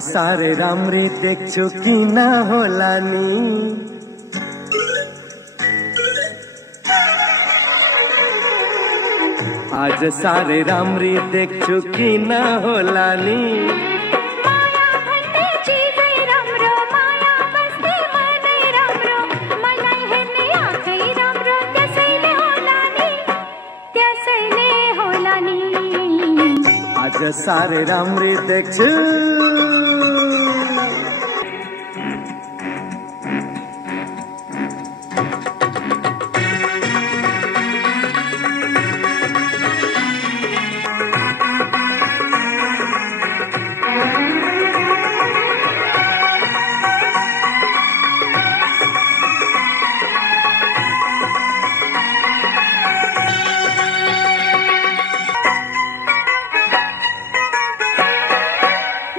सारे राम्री देख्छु किन होला नि आज सारे राम्री देख्छु किन होला नि माया भन्ने चिजै राम्रो माया बस्ने मनै राम्रो मलाई हेर्ने आँखै राम्रो त्यसैले होला नि आज सारे राम्री देख्छु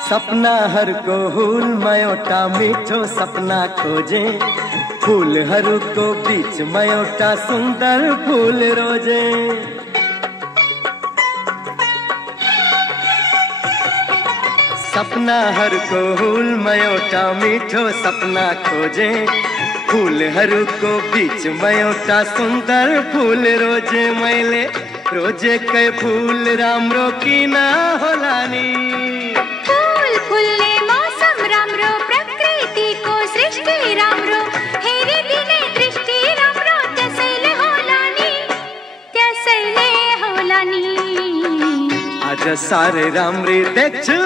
सपनाहरूको हुलमा एउटा मिठो सपना खोजे फूलहरूको बीचमा एउटा सुन्दर फूल रोजे सपनाहरूको हुलमा एउटा मिठो सपना खोजे फूलहरूको बीचमा एउटा सुन्दर फूल रोजे मैले रोजेकै फूल राम्रो किन होला नि फुल्ने मौसम राम्रो प्रकृतिको सृष्टि राम्रो हेरिदिने दृष्टि राम्रो त्यसैले होला नि आज सारे राम्री देख्छु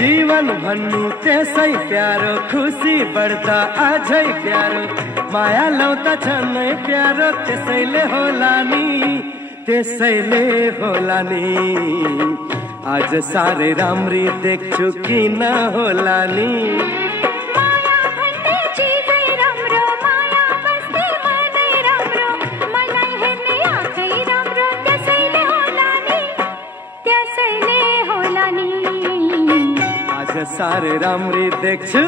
जीवन भन्नु त्यसै प्यारो खुसी बढ्दा अझै प्यारो माया लाउँदा झनै प्यारो त्यसैले होला नि आज सारे राम्री देख्छु किन होला नि माया भन्ने चिजै राम्रो माया बस्ने मनै राम्रो मलाई हेर्ने आँखै राम्रो त्यसैले होला नि आज सारे राम्री देख्छु